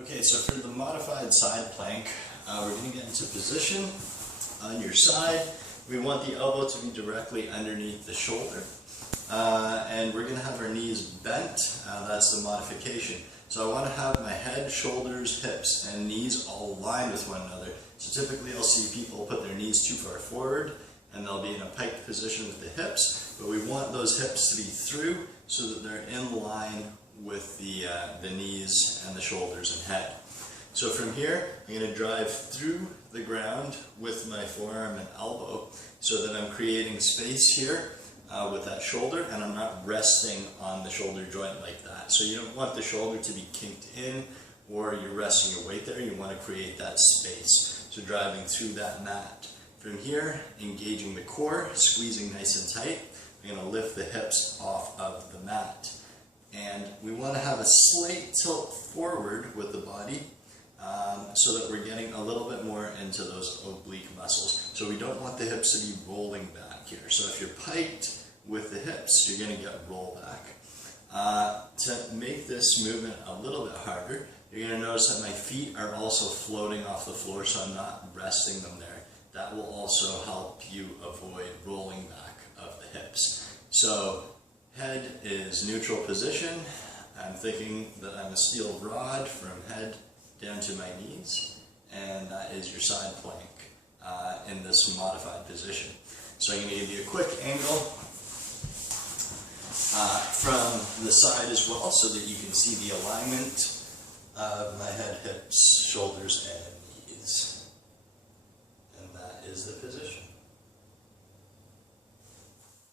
Okay, so for the modified side plank, we're going to get into position on your side. We want the elbow to be directly underneath the shoulder. And we're going to have our knees bent. That's the modification. So I want to have my head, shoulders, hips, and knees all aligned with one another. So typically I'll see people put their knees too far forward and they'll be in a pike position with the hips, but we want those hips to be through so that they're in line with the knees and the shoulders and head. So from here, I'm going to drive through the ground with my forearm and elbow so that I'm creating space here with that shoulder, and I'm not resting on the shoulder joint like that. So you don't want the shoulder to be kinked in or you're resting your weight there. You want to create that space. So driving through that mat. From here, engaging the core, squeezing nice and tight. I'm going to lift the hips off of the mat. And we want to have a slight tilt forward with the body so that we're getting a little bit more into those oblique muscles. So we don't want the hips to be rolling back here. So if you're piked with the hips, you're going to get rollback. To make this movement a little bit harder, you're going to notice that my feet are also floating off the floor, so I'm not resting them there. That will also help you avoid rolling back of the hips. So head is neutral position. I'm thinking that I'm a steel rod from head down to my knees, and that is your side plank in this modified position. So I'm going to give you a quick angle from the side as well so that you can see the alignment of my head, hips, shoulders, and knees. And that is the position.